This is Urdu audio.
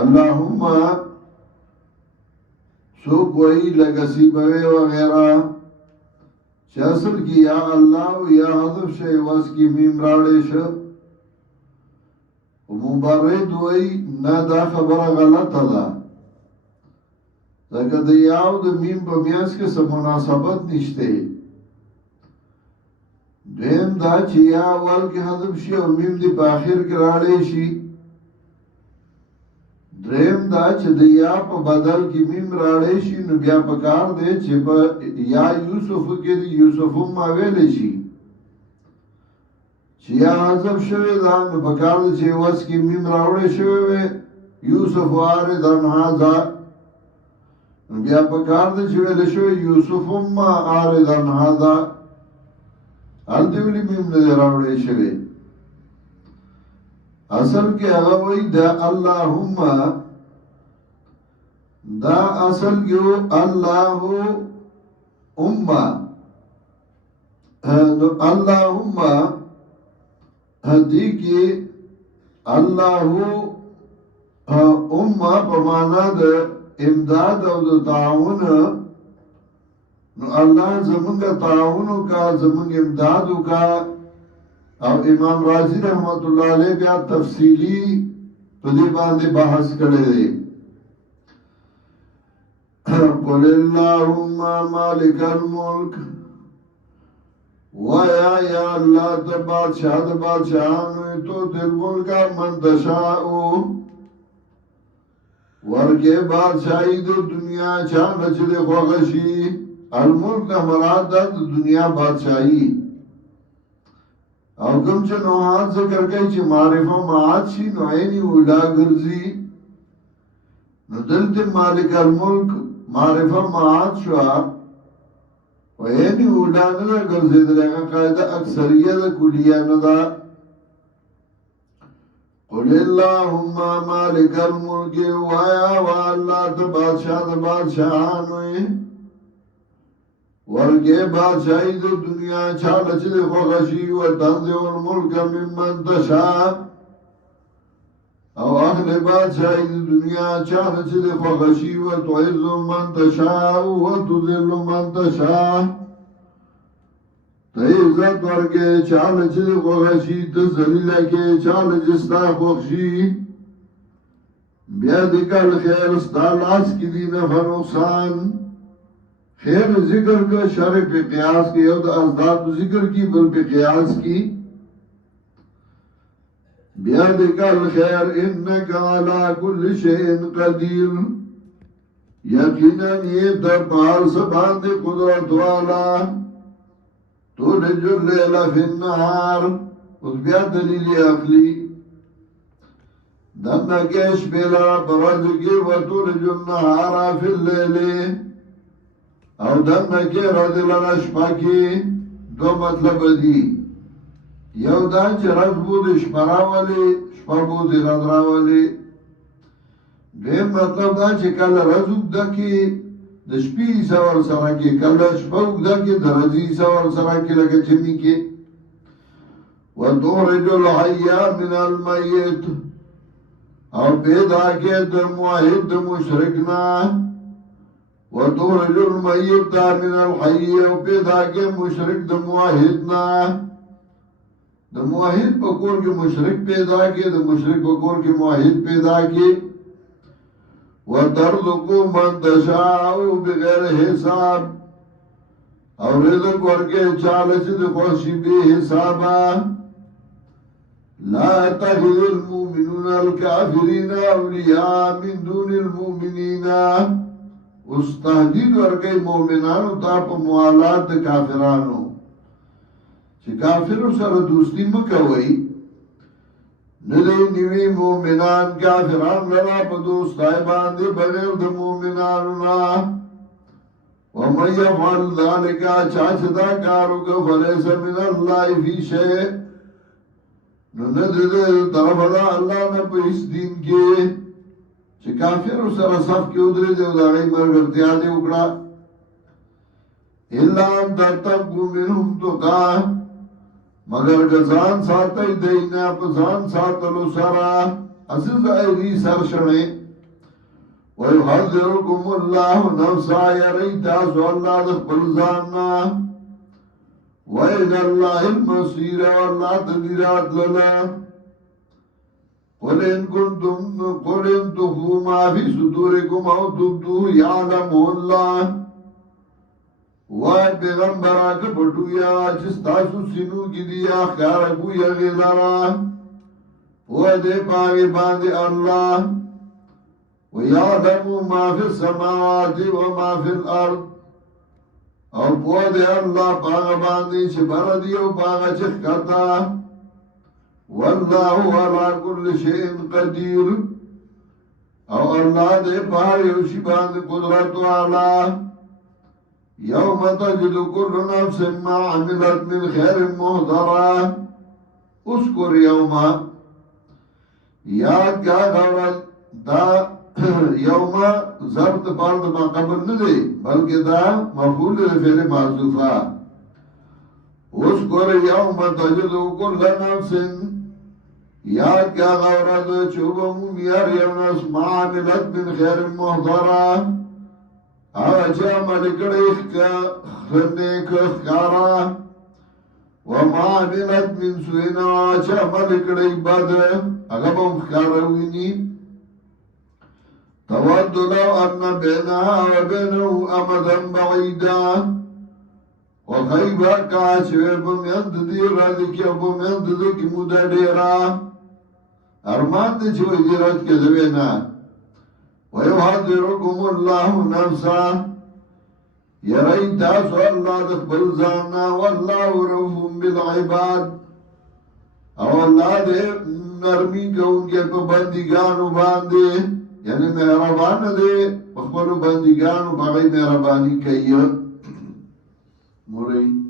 اللهم سو کوئی لگسی بوے وغیرہ چه اصل کی یا اللہ و یا حضف شے وز کی میم راڑے شا مبرد وی نا دا خبر غلط دا لکه دا یاو دا میم پا میانس کے سا مناسبت نشتے دویم دا چه یا اول کی حضف شی و میم دی پا آخر کی راڑے شی دریم دا چې د یا په بدل کې میم راړی شي نو بیا پکار دی چې په یا یوسف کې د یوسف هم ویلی شي چې یا حذف شوی دا نو پکار دی چې وس کې میم راوړی شوی وی یوسف آردن هذا نو بیا پکار دی چې ویلی شوی یوسف هم آردن هذا هلته ولې میم نه دی راوړی شوی اصل کې هغه وایي دا اللهم دا اصل کې الله امه اللهم هدي کې الله امه په معنا د امداد او د تعاون نو الله زمونږ تعاون کا زمونږ امداد کا او امام رازی رحمت اللہ علیہ بیا تفصیلی پدی باندے بحث کرے دے قل اللہم مالک الملک ویا یا اللہ تا بادشاہانوی تو دل ملکا من تشاؤ ورکے بادشاہی دو دنیا چاند چلے خوغشی الملک دا مراد دا دنیا بادشاہی او کم چه نوعات ذکر کئی چه معرفه معاد شی نو عینی اولا گرزی نو دلت مالک الملک معرفه معاد شوا و عینی اولا ندا گرزی دلگا قائدہ اکثریت کلیہ ندا قل اللہم مالک الملک وایا واللہ تا بادشاہانوی ورگے بادشاہی دو دنیا چالا چلے خوغشی و تنزع الملک ممن تشا او اخل بادشاہی دو دنیا چالا چلے خوغشی و تعز من تشا و تذل من تشا تعزت ورگے چالا چلے خوغشی تزلیل کے چالا جستا خوغشی بیادکل خیر استالاس کی دی نفع نقصان خیر ذکر کا شر پہ قیاس کی او دا ازداد ذکر کی بل پہ قیاس کی بیادک الخیر انکا علا کل شئین قدیر یقیناً یہ در پار سباند قدرت والا تولج اللیل فی النهار اس بیا دلیل عقلی دنکش بیلا برزگی و تولج النهار فی اللیل او دن نکی رضی اللہ شپاکی دو مطلب دی یو دا چه رض بود شپراوالی شپا بود رض راوالی دیم مطلب دا چه کل رض اگدا کی دشپی سوار سراکی کل شپا اگدا کی درزی سوار سراکی لگا چمی کی و تورج الحیا من المیت او پیدا کی در موحد مشرکنا وَتُخْرِجُ الْمَيِّتَ مِنَ الْحَيِّ او پیدا کے مشرک د موحدنا د موحد پکور کے مشرک پیدا کے د مشرک پکور کے موحد پیدا کے وَتَرْزُقُ مَنْ تَشَاءُ بِغَيْرِ حِسَاب اور رزق ورکے چالچ د خوشی بے حسابا لا يَتَّخِذُ الْمُؤْمِنُونَ الْكَافِرِينَ أَوْلِيَاءَ مِنْ دُونِ الْمُؤْمِنِينَ اس تحدید ورکی مومنانو تا پا موالات دا کافرانو چه کافرو سر دوستی مکوئی ندی نیوی مومنان کافران لرا پا دوستائی باندی بغیر دا مومنانو نا ومن یفعل ذالکا چاچ دا کارو کا فلیس من اللہ فی شے نو ندی دا طرف دا اللہ نا پا اس دین کے چې کافر سره صف کې ودرې دی او دا غي مرګرتیا دی وکړه الا ان تتقوا منهم تقا مگر ځان ساتي دینا په ځان ساتلو سره عزیز ایری سر شړې ويحذركم الله نفسا يريتا سؤال دخل زانا وإلى الله المصير والله تديرات لنا قل إن تخفوا ما في صدوركم أو تبدوه يعلمه الله وای پیغمبرا که پټویا چې تاسو سينو کې دی اخر کو یې لرا و دې پاګې باندې الله ويعلم ما في السماوات وما في الارض او په دې الله پاګ باندې چې بر دی او پاګ چې کتا والله على كل شيء قدير او الله دې پاګ یو شی باندې قدرت والا يوم تجد كل نفس ما عملت من خير محضرا اذكر يوما یاد کا غورت دا یوما ضرب پارد ما قبل ندے بلکہ دا مفعول فعل محذوفا اذكر يوم تجد كل نفس یاد کا غورت چوبم یار یونس ما عملت من خير محضرا آجا ملکڑی خرنیک خکارا وما عملت من سوینا آجا ملکڑی بد اگبم خکاروینی تود لو ان بینها و بینه امدا بعیدا وخیبا کاچوی بمیند دی ردکی بمیند دی مودا دیرا ارمان دی چوی دی رد که دوینا ويحذركم الله نفسا يريد تاسو الله دخبل زانا والله رؤوف بالعباد او الله دے نرمی کون کے پا بندگانو باندے یعنی مہربان دے پخبرو بندگانو باقی مہربانی کئی مرئی